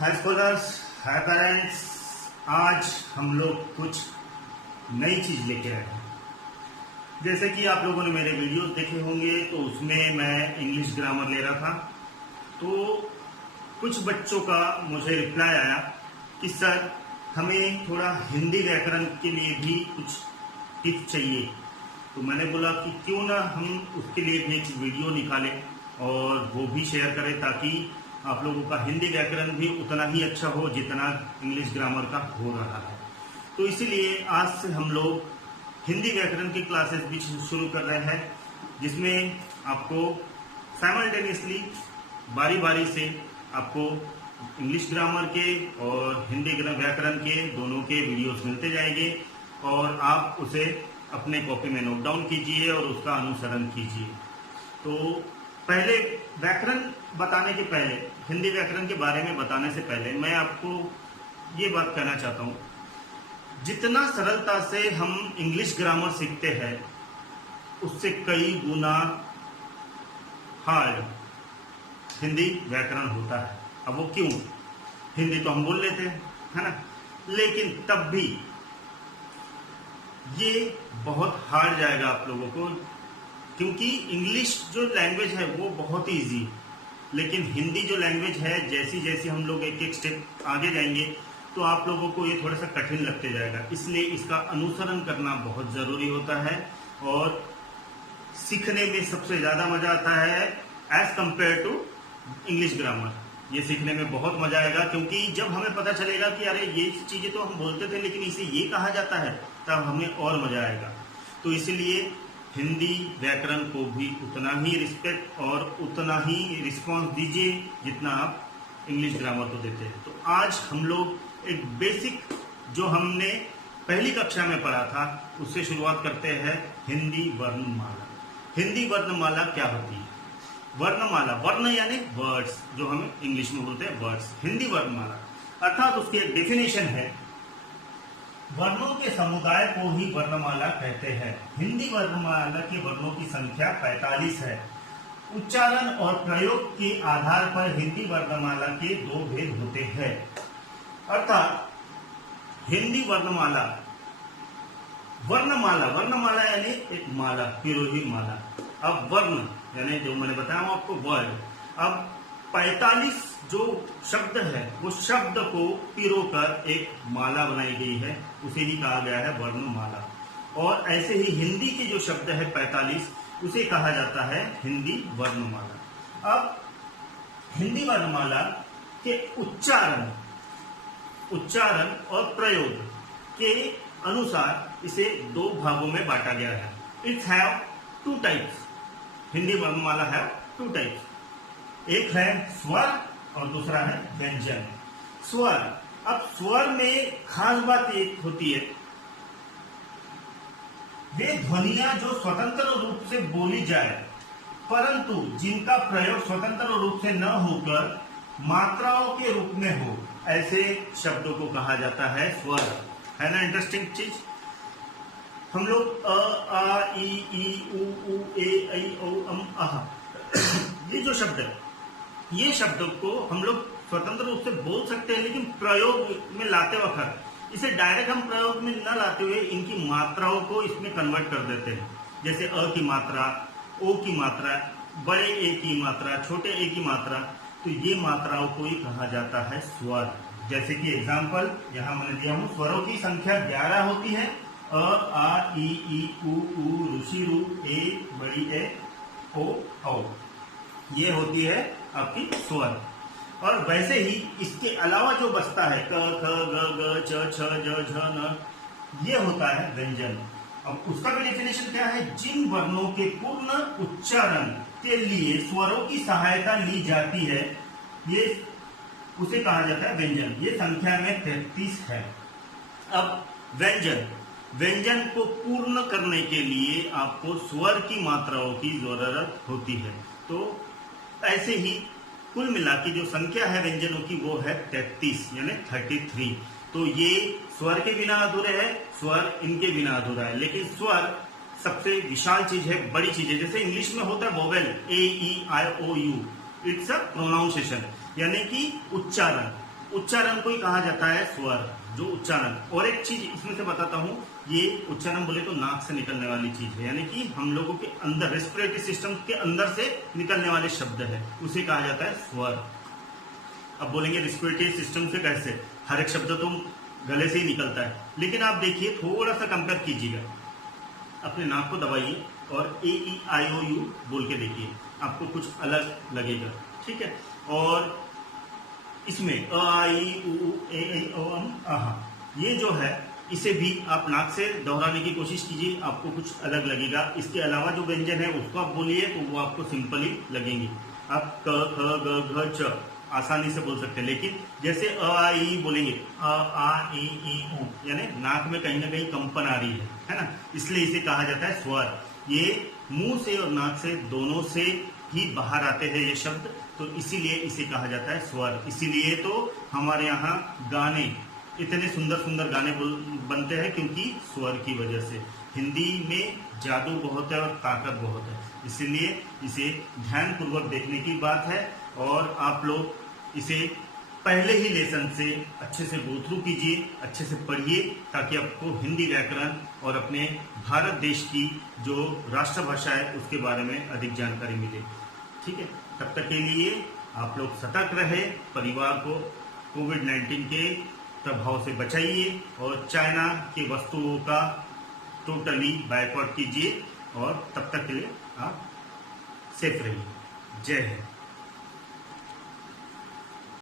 हाय scholars, हाय parents. आज हम लोग कुछ नई चीज लेके आए हैं। जैसे कि आप लोगों ने मेरे वीडियो देखे होंगे तो उसमें मैं इंग्लिश ग्रामर ले रहा था। तो कुछ बच्चों का मुझे रिप्लाई आया कि सर हमें थोड़ा हिंदी व्याकरण के लिए भी कुछ टिप्स चाहिए। तो मैंने बोला कि क्यों ना हम उसके लिए भी एक वीडियो निकालें और वो भी शेयर करें ताकि आप लोगों का हिंदी व्याकरण भी उतना ही अच्छा हो जितना इंग्लिश ग्रामर का हो रहा है। तो इसीलिए आज से हम लोग हिंदी व्याकरण की क्लासेस भी शुरू कर रहे हैं, जिसमें आपको साइमल्टेनियसली बारी बारी से आपको इंग्लिश ग्रामर के और हिंदी व्याकरण के दोनों के वीडियोस मिलते जाएंगे और आप उसे अपने कॉपी में नोट डाउन कीजिए और उसका अनुसरण कीजिए। तो पहले व्याकरण बताने के पहले, हिंदी व्याकरण के बारे में बताने से पहले मैं आपको ये बात कहना चाहता हूँ, जितना सरलता से हम इंग्लिश ग्रामर सीखते हैं उससे कई गुना हार्ड हिंदी व्याकरण होता है। अब वो क्यों? हिंदी तो हम बोल लेते हैं, है ना, लेकिन तब भी ये बहुत हार्ड जाएगा आप लोगों को, क्योंकि इंग्लिश जो लैंग्वेज है वो बहुत ही इजी, लेकिन हिंदी जो लैंग्वेज है जैसी जैसी हम लोग एक एक स्टेप आगे जाएंगे तो आप लोगों को ये थोड़ा सा कठिन लगते जाएगा। इसलिए इसका अनुसरण करना बहुत जरूरी होता है और सीखने में सबसे ज्यादा मजा आता है as compare to English grammar. ये सीखने में बहुत मजा आएगा, क्योंकि जब हमें पता चलेगा कि अरे ये चीजें तो हम बोलते थे लेकिन इसे ये कहा जाता है, तब हमें और मजा आएगा। तो इसलिए हिंदी व्याकरण को भी उतना ही रिस्पेक्ट और उतना ही रिस्पॉन्स दीजिए जितना आप इंग्लिश ग्रामर को देते हैं। तो आज हम लोग एक बेसिक जो हमने पहली कक्षा में पढ़ा था उससे शुरुआत करते हैं। हिंदी वर्णमाला। हिंदी वर्णमाला क्या होती है? वर्णमाला, वर्ण यानी वर्ड्स, जो हम इंग्लिश में बोलते हैं वर्ड्स। हिंदी वर्णमाला अर्थात उसकी एक डेफिनेशन है, वर्णों के समुदाय को ही वर्णमाला कहते हैं। हिंदी वर्णमाला के वर्णों की संख्या 45 है। उच्चारण और प्रयोग के आधार पर हिंदी वर्णमाला के दो भेद होते हैं। अर्थात हिंदी वर्णमाला, वर्णमाला, वर्णमाला यानी एक माला, पिरोही माला। अब वर्ण यानी जो मैंने बताया आपको वर्ड। अब 45 जो शब्द है वो शब्द को पिरोकर एक माला बनाई गई है, उसे ही कहा गया है वर्णमाला। और ऐसे ही हिंदी के जो शब्द है 45, उसे कहा जाता है हिंदी वर्णमाला। अब हिंदी वर्णमाला के उच्चारण और प्रयोग के अनुसार इसे दो भागों में बांटा गया है। It's have two types. Hindi वर्णमाला है टू टाइप्स, एक है स्वर और दूसरा है व्यंजन। स्वर, अब स्वर में खास बात एक होती है, वे ध्वनियां जो स्वतंत्र रूप से बोली जाए परंतु जिनका प्रयोग स्वतंत्र रूप से न होकर मात्राओं के रूप में हो, ऐसे शब्दों को कहा जाता है स्वर। है ना इंटरेस्टिंग चीज? हम लोग अ, आ, ई, उ, ए, ऐ, ओ, अह, ये जो शब्द है, ये शब्दों को हम लोग स्वतंत्र रूप से बोल सकते हैं, लेकिन प्रयोग में लाते वक्त इसे डायरेक्ट हम प्रयोग में न लाते हुए इनकी मात्राओं को इसमें कन्वर्ट कर देते हैं। जैसे अ की मात्रा, ओ की मात्रा, बड़े ए की मात्रा, छोटे ए की मात्रा, तो ये मात्राओं को ही कहा जाता है स्वर। जैसे कि एग्जाम्पल यहाँ मैंने दिया हूँ, स्वरों की संख्या 11 होती है। अ, आ, ई, उ, ऋषि, रु, ए, बड़ी ए, ओ, औ, ये होती है आपकी स्वर। और वैसे ही इसके अलावा जो बचता है क, ख, ग, ग, च, छ, ज, झ, न, ये होता है व्यंजन। अब उसका भी डेफिनेशन क्या है? जिन वर्णों के पूर्ण उच्चारण के लिए स्वरों की सहायता ली जाती है, ये उसे कहा जाता है व्यंजन। ये संख्या में 33 है। अब व्यंजन को पूर्ण करने के लिए आपको स्वर की मात्राओं की जरूरत होती है। तो ऐसे ही कुल मिला के जो संख्या है व्यंजनों की वो है 33 यानी 33। तो ये स्वर के बिना अधूरे है, स्वर इनके बिना अधूरा है। लेकिन स्वर सबसे विशाल चीज है, बड़ी चीज है। जैसे इंग्लिश में होता है vowel, A, E, I, O, U, it's a pronunciation यानी कि उच्चारण। उच्चारण को ही कहा जाता है स्वर, जो उच्चारण। और एक चीज इसमें से बताता हूं, ये उच्चारण बोले तो नाक से निकलने वाली चीज है, यानी कि हम लोगों के अंदर रेस्पिरेटरी सिस्टम के अंदर से निकलने वाले शब्द है, उसे कहा जाता है स्वर। अब बोलेंगे रेस्पिरेटरी सिस्टम से कैसे, हर एक शब्द तो गले से ही निकलता है, लेकिन आप देखिए थोड़ा सा कंपेयर कीजिएगा, अपने नाक को दबाइए और ए ई आई ओ यू बोल के देखिए, आपको कुछ अलग लगेगा, ठीक है। और इसमें अ आ ई उ ए ऐ ओ अम आहा, ये जो है इसे भी आप नाक से दोहराने की कोशिश कीजिए, आपको कुछ अलग लगेगा। इसके अलावा जो व्यंजन है उसको आप बोलिए तो वो आपको सिंपली लगेंगे। आप क ख ग घ च आसानी से बोल सकते हैं, लेकिन जैसे अ आ ई बोलेंगे अ आ ई उ, यानी नाक में कहीं ना कहीं कंपन आ रही है ना, इसलिए इसे कहा जाता है स्वर। ये मुंह से और नाक से दोनों से ही बाहर आते हैं ये शब्द, तो इसीलिए इसे कहा जाता है स्वर। इसीलिए तो हमारे यहाँ गाने, इतने सुंदर सुंदर गाने बनते हैं, क्योंकि स्वर की वजह से। हिंदी में जादू बहुत है और ताकत बहुत है, इसीलिए इसे ध्यान पूर्वक देखने की बात है। और आप लोग इसे पहले ही लेसन से अच्छे से गो थ्रू कीजिए, अच्छे से पढ़िए, ताकि आपको हिंदी व्याकरण और अपने भारत देश की जो राष्ट्रभाषा है उसके बारे में अधिक जानकारी मिले, ठीक है। तब तक के लिए आप लोग सतर्क रहे, परिवार को कोविड-19 के प्रभाव से बचाइए और चाइना की वस्तुओं का टोटली बायकॉट कीजिए, और तब तक के लिए आप सेफ रहिए। जय हिंद।